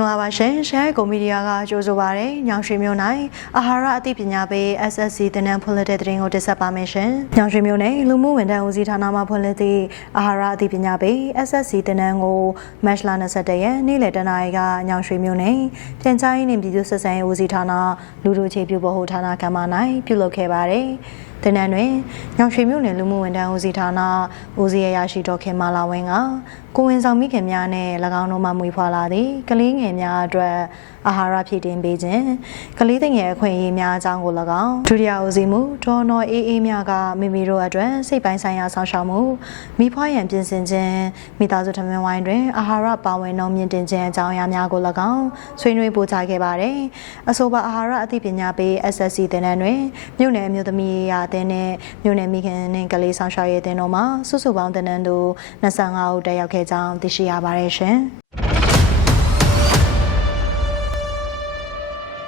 င်္ဂလာပါရှင်ရှမ်းကွန်မီဒီယာကကြိုဆိုပါရယ်ညောင်ရွှေမျိုးနိုင်အာဟာရအသိပညာပေး SSC တင်နန်းဖွင့်လှစ်တဲ့တင်ကိုတင်ဆက်ပါမယ်ရှင်ညောင်ရွှေမျိုးနိုင်လူမှုဝန်ထမ်းဦးစီးဌာနမှဖွင့်လှစ်သည့်အာဟာရအသိပညာပေး SSC တင်နန်းကိုမတ်လ21ရက်နေ့လယ်တနာရီကညောင်ရွှေမျိုးနိုင်ပြန်ကြားရေးနှင့်ပြည်သူ့ဆက်ဆံရေးဦးစီးဌာနလူလူအခြေပြုဗဟိုဌာနကမ္ဘာ၌ပြုလုပ်ခဲ့ပါတယ် တင်နန်းတွင်ညောင်ရွှေမြို့နယ်လူမှုဝန်ထမ်းဦးစီးဌာနဦးစီးရရရှိတော်ခင်မာလာဝင်းကကိုဝင်ဆောင်မိခင်များနဲ့၎င်းတို့မှမွေးဖွားလာသည့်ကလေးငယ်များအတွက်အာဟာရဖြည့်တင်းပေးခြင်းကလေးငယ်အခွင့်အရေးများအကြောင်းကို၎င်းဒုတိယဦးစီးမှုဒေါ်နော်အေးအေးများကမိမိတို့အတွက်စိတ်ပိုင်းဆိုင်ရာဆောင်ရှောက်မှုမိဖွားရန်ပြင်ဆင်ခြင်းမိသားစုထမင်းဝိုင်းတွင်အာဟာရပါဝင်နှုံမြင့်တင်ခြင်းအကြောင်းအရာများကို၎င်းဆွေးနွေးပို့ချခဲ့ပါတယ်အဆိုပါအာဟာရအသိပညာပေး SSC တင်နန်းတွင်မြို့နယ်အမျိုးသမီးရာအသင်းနဲ့မြို့နယ်မိခင်နဲ့ကလေးဆောင်ရှောက်ရေးအသင်းတို့မှစုစုပေါင်းတင်နန်းသူ25ဦးတက်ရောက်ခဲ့ကြောင်းသိရှိရပါတယ်ရှင်